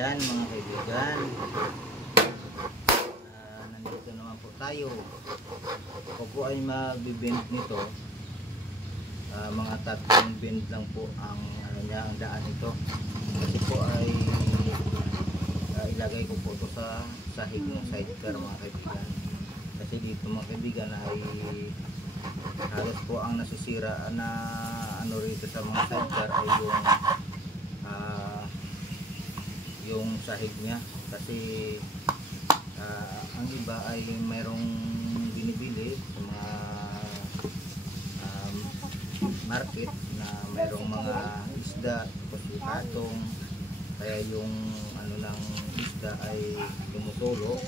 Ayan mga kaibigan, nandito naman po tayo. Ako po ay magbibend nito. Mga 3 bend lang po ang ang daan nito. Kasi po ay ilagay ko po ito sa sahig ng sidecar mga kaibigan. Kasi dito mga kaibigan ay halos po ang nasisira na rito sa mga sidecar ay yung sahig niya. Kasi ang iba ay mayroong binibili sa mga market na mayroong mga isda tapos patong, kaya yung ng isda ay tumutulo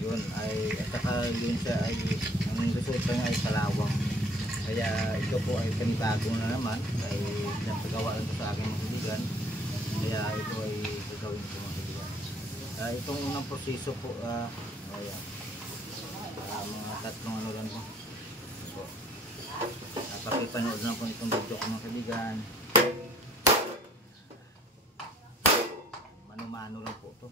yun ay, at saka yun siya ay ang resulta niya ay kalawang. Kaya ito po ay panibagong na naman ay napagawa ito sa aking mga kaibigan. Kaya ito ay gagawin ko mga kaibigan. Itong unang proseso po ayan, mga 3 lang po. So, pakipanood na po itong video ko mga kaibigan. Mano-mano lang po ito.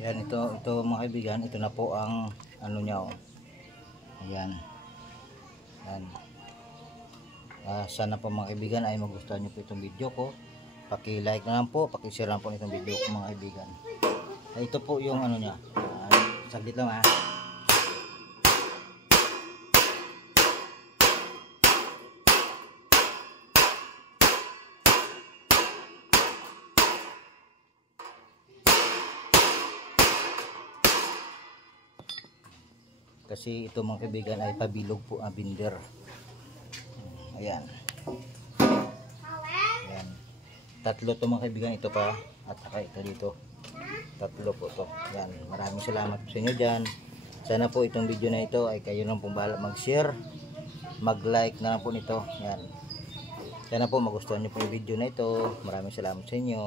Yan, ito mga kaibigan, ito na po ang niya oh. Ayan. Yan. Sana po mga kaibigan ay magustuhan niyo po itong video ko. Paki-like na lang po, paki-share lang po itong video ko mga kaibigan. Ito po yung niya. Saglit lang kasi ito mga kaibigan ay pabilog po ang binder. Ayan. Ayan. 3 to mga kaibigan, ito pa at saka ito dito. 3 po to. Ayan. Maraming salamat sa inyo dyan. Sana po itong video na ito ay kayo lang pong bahala mag-share, mag-like na lang po nito. Ayan. Sana po magustuhan nyo po yung video na ito. Maraming salamat sa inyo.